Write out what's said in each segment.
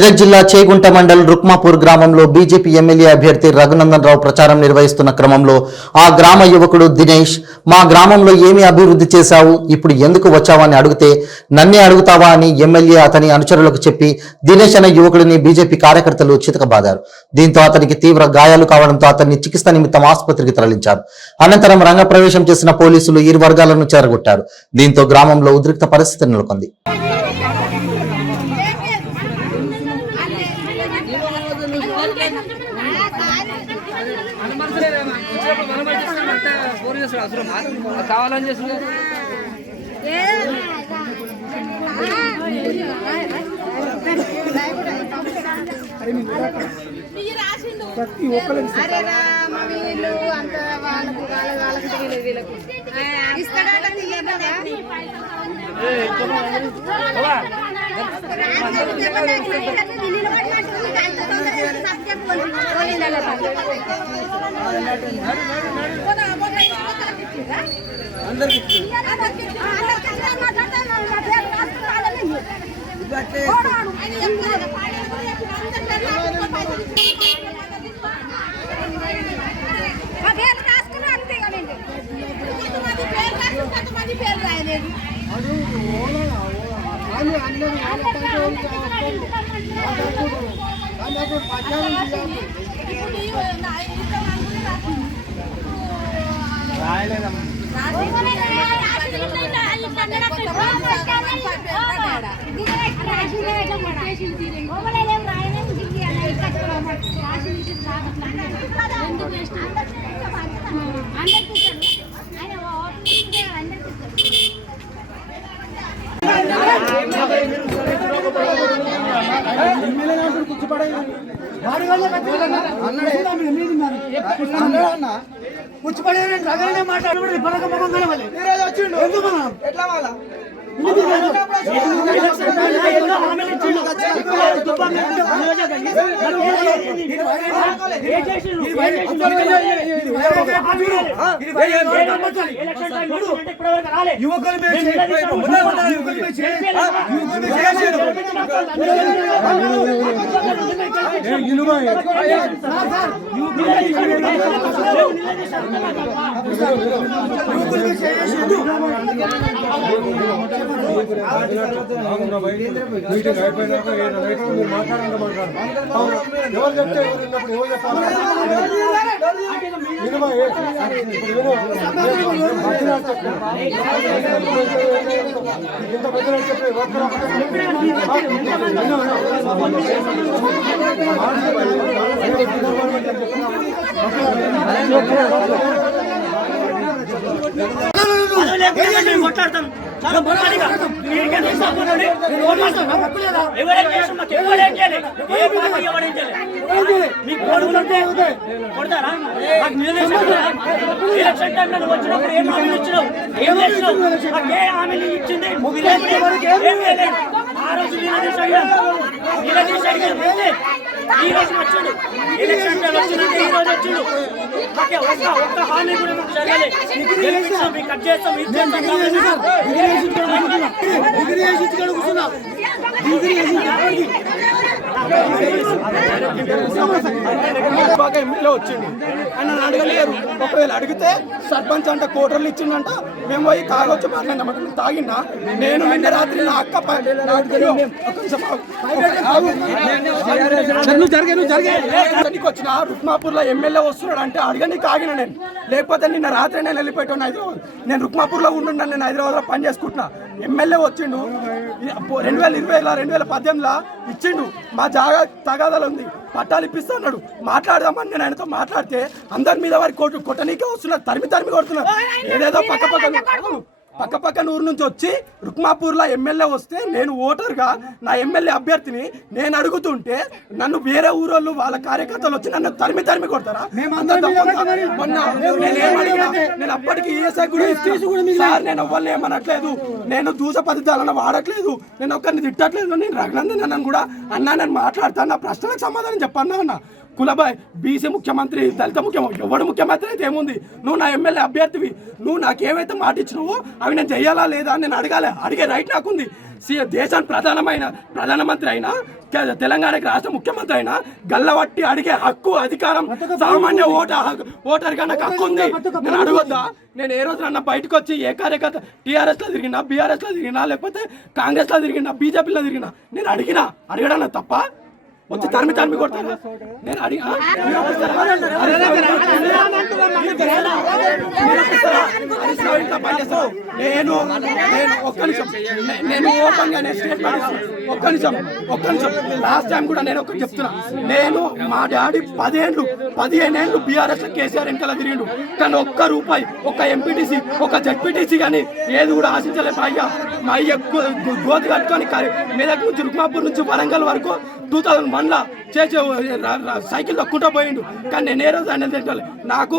మెదక్ జిల్లా చేగుంట మండల్ రుక్మాపూర్ గ్రామంలో BJP MLA అభ్యర్థి రఘునందన్ రావు ప్రచారం నిర్వహిస్తున్న క్రమంలో ఆ గ్రామ యువకుడు దినేష్ మా గ్రామంలో ఏమి అభివృద్ధి చేశావు, ఇప్పుడు ఎందుకు వచ్చావని అడిగితే నన్నే అడుగుతావా అని ఎమ్మెల్యే అతని అనుచరులకు చెప్పి దినేష్ అనే యువకుడిని బీజేపీ కార్యకర్తలు చితకబాదారు. దీంతో అతనికి తీవ్ర గాయాలు కావడంతో అతన్ని చికిత్స నిమిత్తం ఆసుపత్రికి తరలించారు. అనంతరం రంగప్రవేశం చేసిన పోలీసులు ఇరు వర్గాలను చెరగొట్టారు. దీంతో గ్రామంలో ఉద్రిక్త పరిస్థితి నెలకొంది. కావాలని చేసి ఈ రోజు వచ్చాడు ఎలక్షన్ వచ్చిందంటే ఈ రోజు వచ్చాడు. మాకే ఒక్క హామీ కూడా మాకు జరగలేదు. గెలిపిస్తాం, మీకు కట్ చేస్తాం, ఇది చేస్తాం. ఎమ్మెల్యే వచ్చిండు, ఆయన అడగలేరు. ఒకవేళ అడిగితే సర్పంచ్ అంట కోటర్లు ఇచ్చిండంట. మేము పోయి తాగొచ్చి మాట్లాడినామంట. నేను తాగినా, నేను నిన్న రాత్రి నా అక్క వచ్చిన రుక్మాపూర్ లో ఎమ్మెల్యే వస్తున్నాడు అంటే అడగనికి ఆగిన నేను. లేకపోతే నిన్న రాత్రి నేను వెళ్ళిపోయాను హైదరాబాద్. నేను రుక్మాపూర్ లో ఉండున్నా, నేను హైదరాబాద్ లో పని చేసుకుంటున్నా. ఎమ్మెల్యే వచ్చిండు 2020 2018 ఇచ్చిండు. మా జాగా తగాదాలు ఉంది, పట్టాలు ఇప్పిస్తున్నాడు. మాట్లాడదామని నేను ఆయనతో మాట్లాడితే అందరి మీద వారి కొట్టనీకే వస్తున్నారు, తరిమి కొడుతున్నారు. ఏదేదో పక్క ఊరు నుంచి వచ్చి రుక్మాపూర్లో ఎమ్మెల్యే వస్తే నేను ఓటర్గా నా ఎమ్మెల్యే అభ్యర్థిని నేను అడుగుతుంటే నన్ను వేరే ఊరోళ్ళు వాళ్ళ కార్యకర్తలు వచ్చి నన్ను తరిమి కొడతారా? నేను అప్పటికి సార్ నేను ఎవ్వరు ఏమనట్లేదు, నేను దూస పద్ధతులను వాడట్లేదు, నేను ఒక్కరిని తిట్టట్లేదు. నేను రఘునందన్ అన్నను కూడా అన్నా నేను మాట్లాడతాను, నా ప్రశ్నలకు సమాధానం చెప్పన్నా అన్న. కులబాయ్ బీసీ ముఖ్యమంత్రి దళిత ముఖ్యమంత్రి ఎవడు ముఖ్యమంత్రి అయితే ఏముంది? నువ్వు నా ఎమ్మెల్యే అభ్యర్థివి, నువ్వు నాకేమైతే మాట ఇచ్చినావో అవి నేను చెయ్యాలా లేదా అని నేను అడిగే రైట్ నాకుంది. దేశానికి ప్రధానమంత్రి అయినా తెలంగాణకి రాష్ట్ర ముఖ్యమంత్రి అయినా గల్లవట్టి అడిగే హక్కు అధికారం సామాన్య ఓటర్గా నాకు హక్కు ఉంది. నేను అడగొద్దా? నేను ఏ రోజు అన్న బయటకు వచ్చి ఏ కార్యకర్త టీఆర్ఎస్లో తిరిగినా, బీఆర్ఎస్లో తిరిగినా, లేకపోతే కాంగ్రెస్లో తిరిగినా, బీజేపీలో తిరిగినా నేను అడగడం తప్ప వచ్చి తరిమి కొడతాను. నేను నేను ఓపెన్గా ఒక్క నిమిషం లాస్ట్ టైం కూడా నేను ఒకటి చెప్తున్నా. నేను మా డాడీ 15 ఏళ్ళు బీఆర్ఎస్ కేసీఆర్ వెనకాల తిరిగిండు, కానీ ఒక్క రూపాయి ఒక ఎంపీటీసీ ఒక జెడ్పీటీసీ కానీ ఏది కూడా ఆశించలేదు. మా అయ్య గోతి కట్టుకొని మెదక్ నుంచి రుక్మాపూర్ నుంచి వరంగల్ వరకు 2001లో చేసే సైకిల్ తొక్కుంటూ పోయిండు. కానీ నేను ఏ రోజు ఆయన తింటాను. నాకు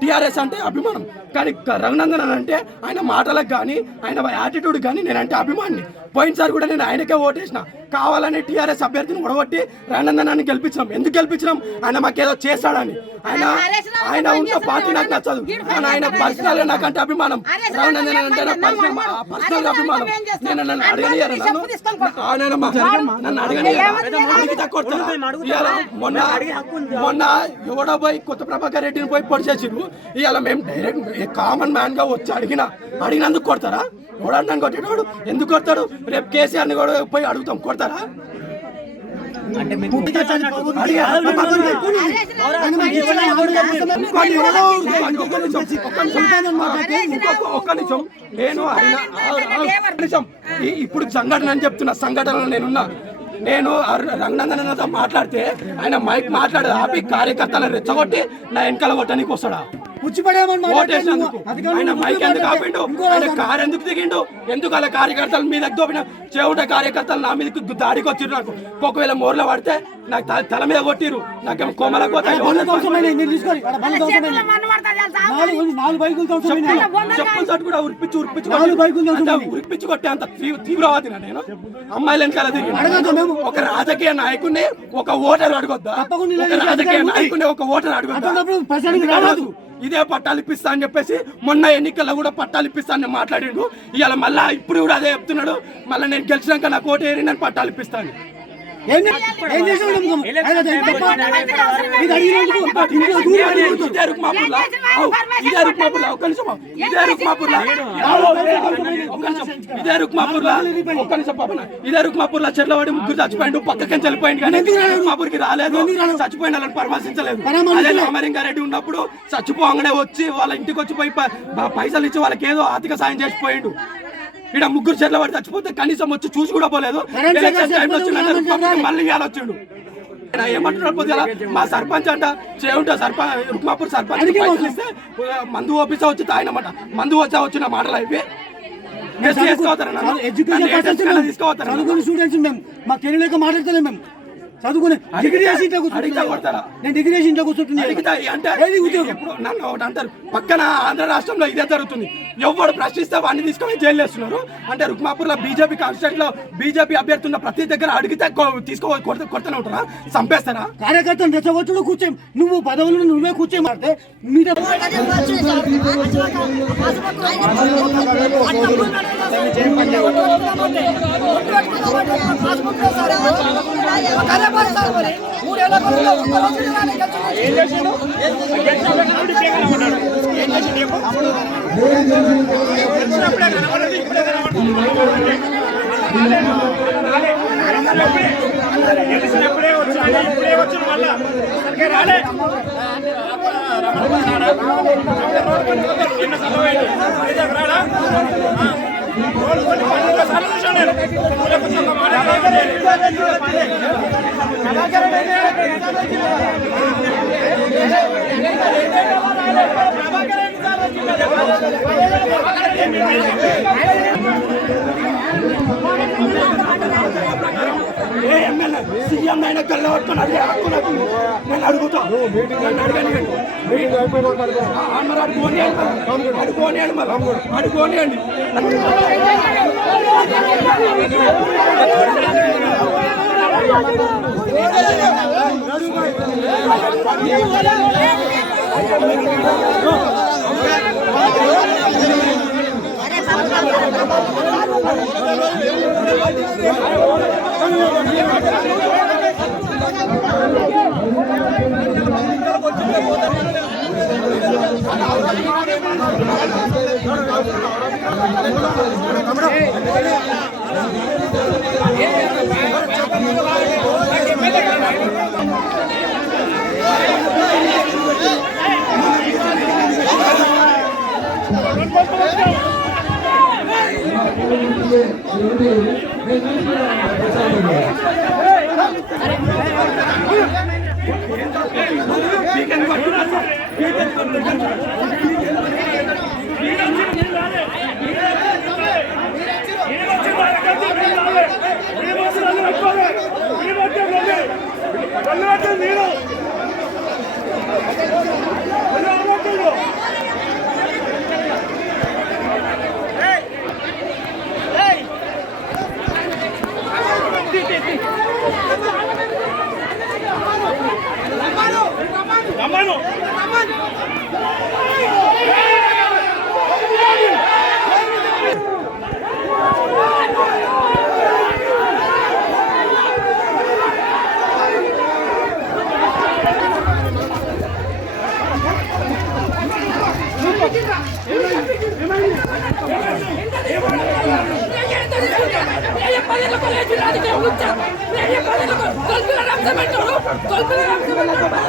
టీఆర్ఎస్ అంటే అభిమానం, కానీ రఘునందన్ అంటే ఆయన మాటలకు కానీ ఆయన యాటిట్యూడ్ కానీ నేనంటే అభిమాని. పోయినసారి కూడా నేను ఆయనకే ఓటేసిన. కావాలని టీఆర్ఎస్ అభ్యర్థిని ఒడగొట్టి రఘునందనాన్ని గెలిపించినాం. ఎందుకు గెలిపించినాం? ఆయన మాకేదో చేస్తాడని. ఆయన ఉన్న పార్టీ నాకు నచ్చదు, కానీ ఆయన పర్సనల్ గా నాకంటే అభిమానం. రఘునందన్ అంటే నాకు పర్సనల్ అభిమానం. నేను నన్ను అడగనియారు, నన్ను అడిగితే కొడతాను. మొన్న ఎవడో పోయి కొత్త ప్రభాకర్ రెడ్డిని పోయి పొడిచేసిరు. ఇవాళ మేము డైరెక్ట్ కామన్ మ్యాన్ గా వచ్చి అడిగినందుకు కొడతారా? ఎవడన్నాను కొట్టినాడు ఎందుకు కొడతాడు? రేపు కేసీఆర్ని కూడా పోయి అడుగుతాం, కొడతారా? ఇప్పుడు సంఘటన అని చెప్తున్నా. సంఘటనలో నేను రఘునందన్తో మాట్లాడితే ఆయన మైక్ మాట్లాడే ఆపి కార్యకర్తలను రెచ్చగొట్టి నా వెనకాల కొట్టడానికి వస్తాడా? ఆయన మైక్ ఎందుకు ఆపిండు? ఆయన కారు ఎందుకు దిగిండు? ఎందుకు అలా కార్యకర్తల మీద దోపిన చెవుట కార్యకర్తలు నా మీద దాడికి వచ్చిరు. నాకు ఒకవేళ మోర్లో పడితే నాకు తల మీద కొట్టిరు. నాకేమో కొమ్మలకు పోతాయి. చెప్పులతో కూడా ఉరిపించి కొట్టే అంత తీవ్రవాది నేను. అమ్మాయిల వెనకాల తిరిగి ఒక రాజకీయ నాయకుడిని ఒక ఓటర్ అడగొద్దా? రాజకీయ నాయకుడిని ఒక ఓటర్ అడగొద్దా? ఇదే పట్టాలు ఇప్పిస్తా అని చెప్పేసి మొన్న ఎన్నికల్లో కూడా పట్టాలు ఇప్పిస్తా అని మాట్లాడిండు. ఇవాళ మళ్ళా ఇప్పుడు కూడా అదే చెప్తున్నాడు. మళ్ళీ నేను గెలిచినాక నాకు ఓటు ఏరి నేను పట్టాలు ఇప్పిస్తాను. ఇదే రుక్మాపూర్లో చెట్లవాడి ముగ్గురు చచ్చిపోయిండు, పక్కకి చనిపోయింది. కానీ రుక్మాపూర్కి రాలేదు, చచ్చిపోయిన వాళ్ళని పరామర్శించలేదు. అదే రామలింగారెడ్డి ఉన్నప్పుడు చచ్చిపోగానే వచ్చి వాళ్ళ ఇంటికి వచ్చి పోయి పైసలు ఇచ్చి వాళ్ళకి ఏదో ఆర్థిక సాయం చేసిపోయిండు. ఇక్కడ ముగ్గురు చెట్ల పడి చచ్చిపోతే కనీసం వచ్చి చూసి కూడా పోలేదు. మళ్ళీ వచ్చిండు. ఏమంటున్నారు? మా సర్పంచ్ అంట చేయుంటా రుక్మాపూర్ సర్పంచ్ ఇస్తే మందు ఓపిస్తా వచ్చి తాగినమాట. మందు వచ్చా వచ్చిన మాటలు అయిపోయి స్టూడెంట్స్ మేము మా కెరీర్ మాట్లాడతలేము. మేము చదువుకునే డిగ్రీ చేసి ఇంట్లో కూర్చుంటా. నేను డిగ్రీ చేసి ఇంట్లో కూర్చుంటున్నా. నన్ను ఒకటి అంటారు, పక్కన ఆంధ్ర రాష్ట్రంలో ఇదే జరుగుతుంది. ఎవరు ప్రశ్నిస్తే వాడిని తీసుకొని జైలు వేస్తున్నారు. అంటే రుక్మాపూర్లో బీజేపీ కాన్స్టిట్యూట్ లో బీజేపీ అభ్యర్థి ఉన్న ప్రతి దగ్గర అడిగితే కొడుతూనే ఉంటారా? చంపేస్తారా? కార్యకర్తను రెచ్చగొట్టుడు కూర్చో. నువ్వు పదవులను నువ్వే కూర్చో మారితే మీద గెలిచినప్పుడే వచ్చాడు, ఇప్పుడే వచ్చి మళ్ళా రాలే. సీఎం అయినా గల్ల పట్టుకొని అడిగే హక్కు నాకు. నేను అడుగుతా, నన్ను అడగనియండి. అడుకోనియండి.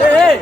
Hey!